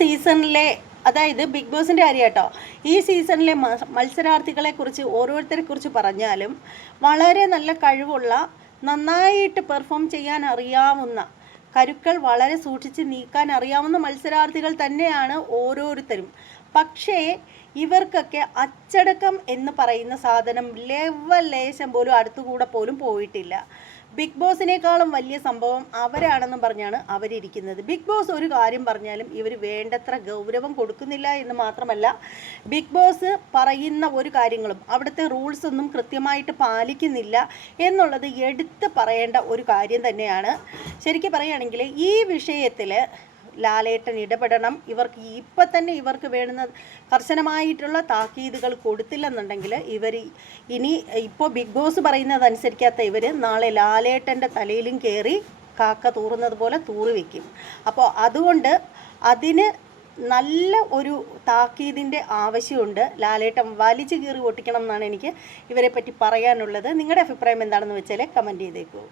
സീസണിലെ, അതായത് ബിഗ് ബോസിൻ്റെ കാര്യം കേട്ടോ, ഈ സീസണിലെ മത്സരാർത്ഥികളെക്കുറിച്ച് ഓരോരുത്തരെക്കുറിച്ച് പറഞ്ഞാലും വളരെ നല്ല കഴിവുള്ള, നന്നായിട്ട് പെർഫോം ചെയ്യാൻ അറിയാവുന്ന, കരുക്കൾ വളരെ സൂക്ഷിച്ച് നീക്കാൻ അറിയാവുന്ന മത്സരാർത്ഥികൾ തന്നെയാണ് ഓരോരുത്തരും. പക്ഷേ ഇവർക്കൊക്കെ അച്ചടക്കം എന്ന് പറയുന്ന സാധനം ലേശം പോലും അടുത്തുകൂടെ പോലും പോയിട്ടില്ല. ബിഗ് ബോസിനേക്കാളും വലിയ സംഭവം അവരാണെന്നും പറഞ്ഞാണ് അവരിയ്ക്കുന്നത്. ബിഗ് ബോസ് ഒരു കാര്യം പറഞ്ഞാലും ഇവർ വേണ്ടത്ര ഗൗരവം കൊടുക്കുന്നില്ല എന്ന് മാത്രമല്ല, ബിഗ് ബോസ് പറയുന്ന ഒരു കാര്യങ്ങളും അവിടുത്തെ റൂൾസ് ഒന്നും കൃത്യമായിട്ട് പാലിക്കുന്നില്ല എന്നുള്ളത് എടുത്ത് പറയേണ്ട ഒരു കാര്യം തന്നെയാണ്. ശരിക്കും പറയുകയാണെങ്കിൽ ഈ വിഷയത്തിൽ ലാലേട്ടൻ ഇടപെടണം. ഇപ്പം തന്നെ ഇവർക്ക് വേണ്ടുന്ന കർശനമായിട്ടുള്ള താക്കീതുകൾ കൊടുത്തില്ലെന്നുണ്ടെങ്കിൽ ഇവർ ഇനി ഇപ്പോൾ ബിഗ് ബോസ് പറയുന്നതനുസരിക്കാത്ത ഇവർ നാളെ ലാലേട്ടൻ്റെ തലയിലും കയറി കാക്ക തൂറുന്നത് പോലെ തൂറി വയ്ക്കും. അപ്പോൾ അതുകൊണ്ട് അതിന് നല്ല ഒരു താക്കീതിൻ്റെ ആവശ്യമുണ്ട്. ലാലേട്ടൻ വലിച്ചു കീറി ഒട്ടിക്കണം എന്നാണ് എനിക്ക് ഇവരെ പറ്റി പറയാനുള്ളത്. നിങ്ങളുടെ അഭിപ്രായം എന്താണെന്ന് വെച്ചാൽ കമൻറ്റ് ചെയ്തേക്കൂ.